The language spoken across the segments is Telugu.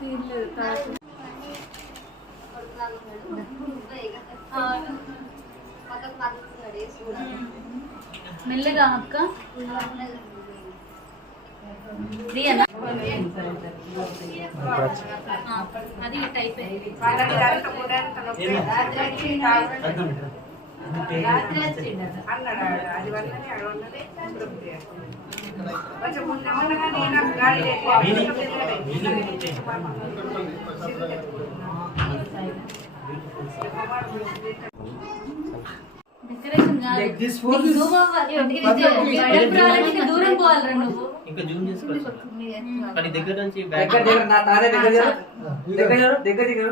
తీయలేదు మెల్లగా అక్క అది టైప్ దూరం పోవాలరా నువ్వు ఇంకా జూమ్ చేసుకోవచ్చు దగ్గర నుంచి దగ్గర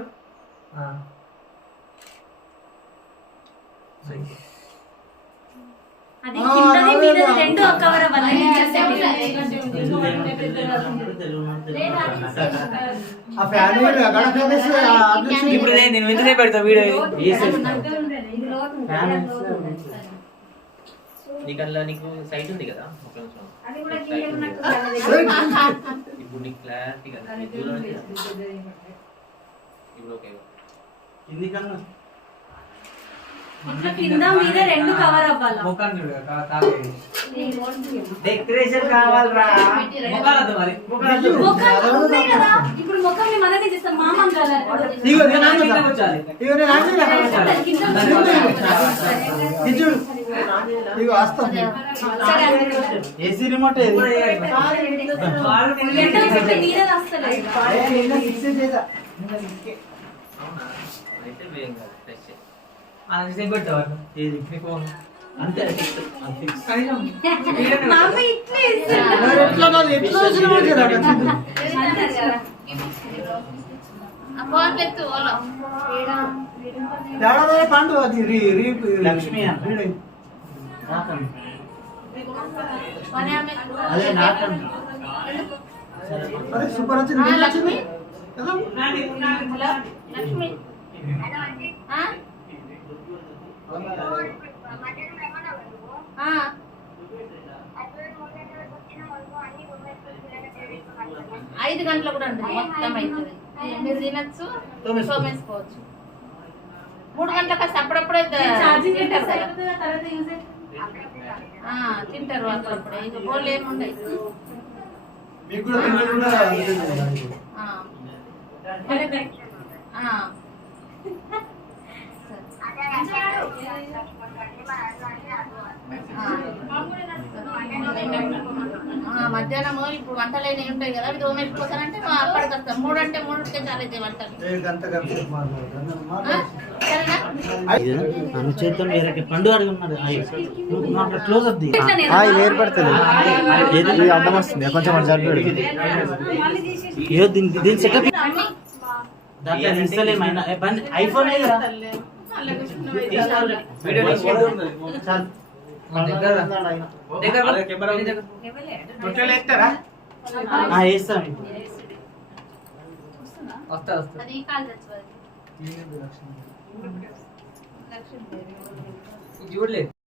అది కిందది మీదది రెండు కవర్ అవ్వాలి ఇప్పుడు నేను ఎందుకే పెడతా వీడియో నీకు సైట్ ఉంది కదా ఇప్పుడు నీకు క్లారిటీ కదా ఇప్పుడు ఓకే కింద మీద రెండు కవర్ అవ్వాలి డెకరేషన్ కావాలరా ఇప్పుడు ముఖం మననే చేస్తాం మామం ఏసీ రిమోట్ అంతే పండు అది లక్ష్మి అదే సూపర్ వచ్చింది లక్ష్మి లక్ష్మి ఐదు గంటలు కూడా ఉంటుంది మొత్తం అవుతుంది మీరు తినచ్చు సోమేసుకోవచ్చు 3 గంటలకు వస్తే అప్పుడప్పుడే తింటారు అప్పుడప్పుడే ఇక బోళ్ళు ఏముండయి మధ్యాహ్నము ఇప్పుడు వంటలు అయినవి ఉంటాయి కదా అవి దోమేసుకోసానంటే అప్పటికి వస్తాం 3 అంటే 3కే చాలా అయితే వంటలు పండు అడుగున్నారు క్లోజ్ ఏర్పడుతుంది అడ్డం వస్తుంది కొంచెం దీని సెటప్ ఐఫోన్ చూడలేదు